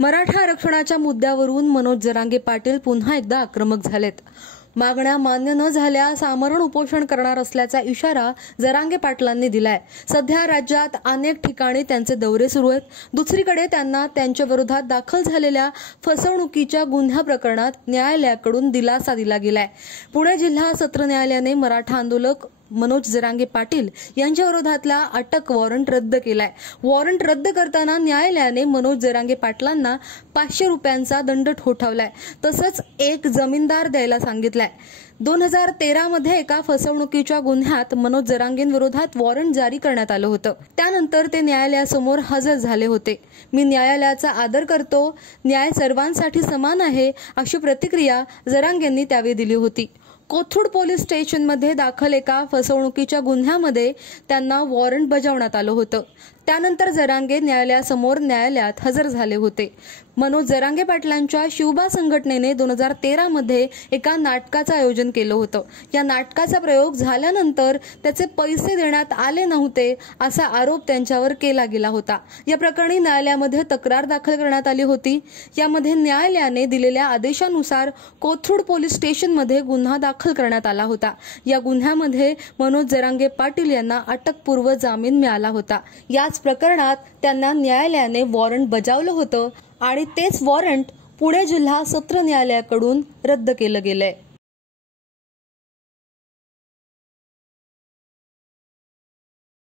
मराठा आरक्षणाच्या मुद्द्यावरून मनोज जरांगे पाटील पुन्हा एकदा आक्रमक झालेत। मागण्या मान्य न झाल्यास आमरण उपोषण करणार असल्याचा इशारा जरांगे पाटलांनी दिलाय। सध्या राज्यात अनेक ठिकाणी त्यांचे दौरे सुरू आहेत। दुसरीकडे त्यांना त्यांच्या विरोधात दाखल झालेल्या फसवणुकीच्या गुन्ह्या प्रकरणात न्यायालयाकडून दिलासा दिला गेलाय। पुणे जिल्हा सत्र न्यायालयाने मराठा आंदोलक मनोज जरांगे पाटील यांच्या विरोधातला अटक वॉरंट रद्द केलाय। वॉरंट रद्द करताना न्यायालयाने मनोज जरांगे पाटलांना 500 रुपयांचा दंड ठोठावलाय। तसंच एक जमीनदार द्यायला सांगितलाय। 2013 मध्ये एका फसवणुकीच्या गुन्ह्यात मनोज जरांगेंविरोधात वॉरंट जारी करण्यात आलं होतं। त्यानंतर ते न्यायालयासमोर हजर झाले होते। मी न्यायालयाचा आदर करतो, न्याय सर्वांसाठी समान आहे, अशी प्रतिक्रिया जरांगेंनी त्यावेळी दिली होती। कोथरूड पोलीस स्टेशनमध्ये दाखल एका फसवणुकीच्या गुन्ह्यामध्ये त्यांना वॉरंट बजावण्यात आलं होतं। त्यानंतर जरांगे न्यायालयात हजर झाले होते। मनोज जरांगे पाटलांच्या शिवबा संघटनेने 2013 मध्ये एका नाटकाचं आयोजन केलं होतं। या नाटकाचा प्रयोग झाल्यानंतर त्याचे पैसे देण्यात आले नव्हते असा आरोप त्यांच्यावर केला गेला होता। या प्रकरणी न्यायालयामध्ये तक्रार दाखल करण्यात आली होती। यामध्ये न्यायालयाने दिलेल्या आदेशानुसार कोथरूड पोलीस स्टेशनमध्ये गुन्हा दाखल करण्यात आला होता। या गुन्ह्यामध्ये मनोज जरांगे पाटील यांना अटकपूर्व जामीन मिळाला होता। याच प्रकरणात त्यांना न्यायालयाने वॉरंट बजावलं होतं आणि तेच वॉरंट पुणे जिल्हा सत्र न्यायालयाकडून रद्द केलं गेलंय।